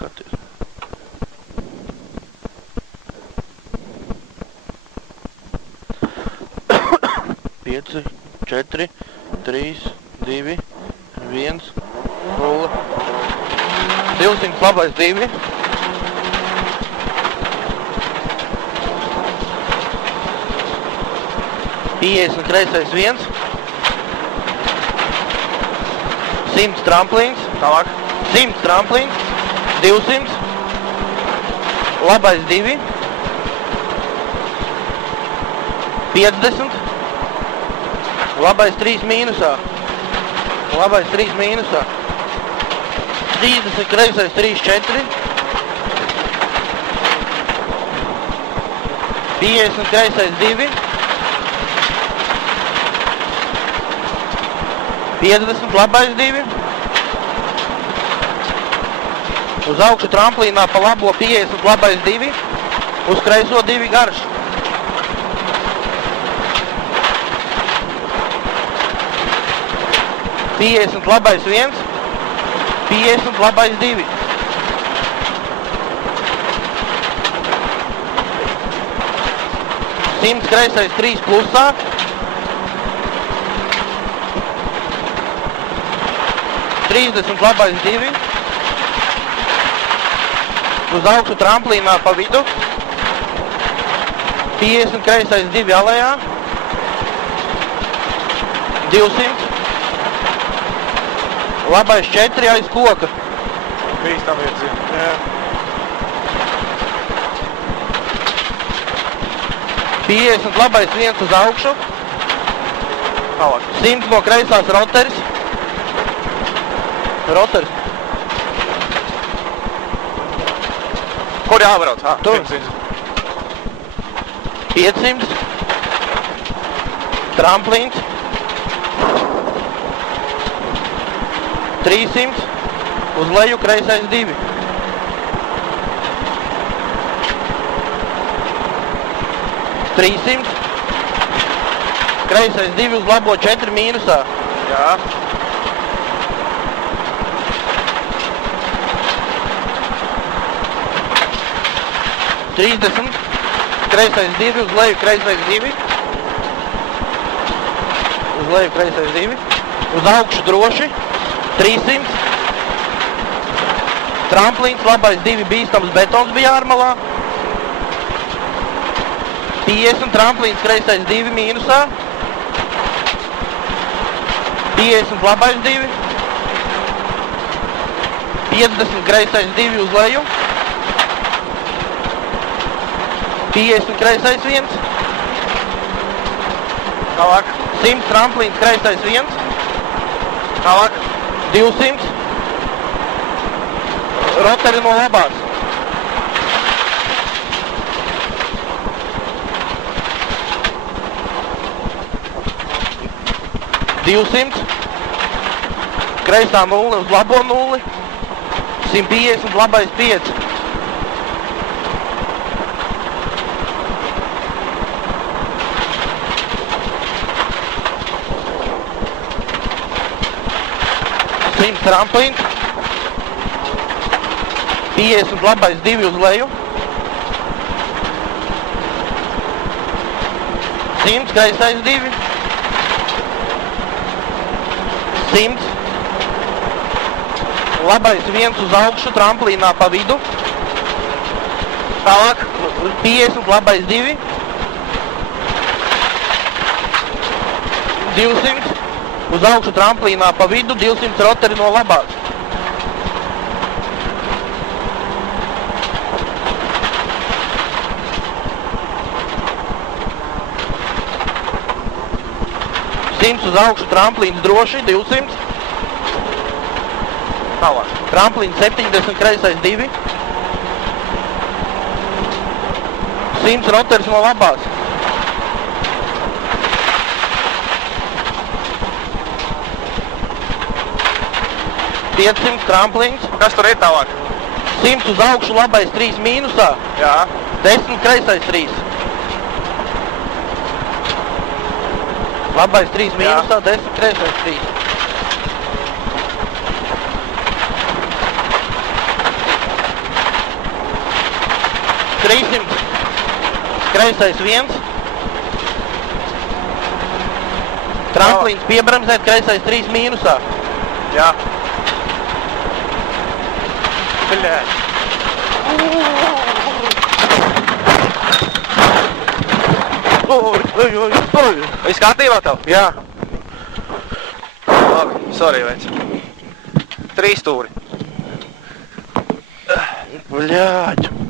skaties. 5, 4, 3, 2, 1, 0. 200 labais 2. Pies un kreisais 1. 100 tramplīns. Tālāk. 100 tramplīns. 200. Labais 2. 50. Labais 3 mīnusā. Labais 3 mīnusā. 30 kreisais 3, 4. 50 kreisais 2. 50 labais 2. Uz augšu tramplīnā pa labo 50 labais 2. Uz kreiso 2 garš. 50 labais 1. 50 labais 2. 100 kreisais 3 plusā. 30 labais 2. Uz augšu tramplīnā pa vidu. 50 kreisais 2 alejā. 200. Labais 4 aiz koka. Bīstam iedzina. Jā. 50 labais 1 uz augšu. Tālāk. 100 no kreisās roteris. Roteris. Kur jābrauc? Tur. 500. 500. Tramplīns. 300. Uz leju kreisais 2. 300. Kreisais 2 uz labo 4 mīnusā. Jā. 30. Kreisais 2 uz leju kreisais 2. Uz leju kreisais 2. Uz augšu droši. 300. Tramplīns, labais 2 bīstams betons bija ārmalā. 50 tramplīns, kreisais 2 mīnusā. 50 labais 2. 50 kreisais 2 uz leju. 50 kreisais 1. Tālāk. 100 tramplīns, kreisais 1. Tālāk. 200. Roteri no labās. 200. Kreisā 0 uz labo 0. 150 labais 5. 100 tramplīns. 50 labais 2 uz leju. 100 kreisais 2. 100. Labais 1 uz augšu tramplīnā pa vidu. Tālāk 50 labais 2. 200. Uz augšu tramplīnā pa vidu, 200 roteri no labās. Uz augšu tramplīns droši, 200. Tālāk. Tramplīns 70, kreisais 2. 100 roteris no labās. 500 tramplīns. Kas tur ir tālāk? 100 uz augšu, labais 3 mīnusā. Jā. 10 kreisais 3. Labais 3 mīnusā, 10 kreisais 3. kreisais 1. Tramplīns piebremzēt, kreisais 3 mīnusā. Jā. Bļēd. Viss kārtībā tev? Jā. Labi, sorry, veic. 3 stūri. Bļāģ.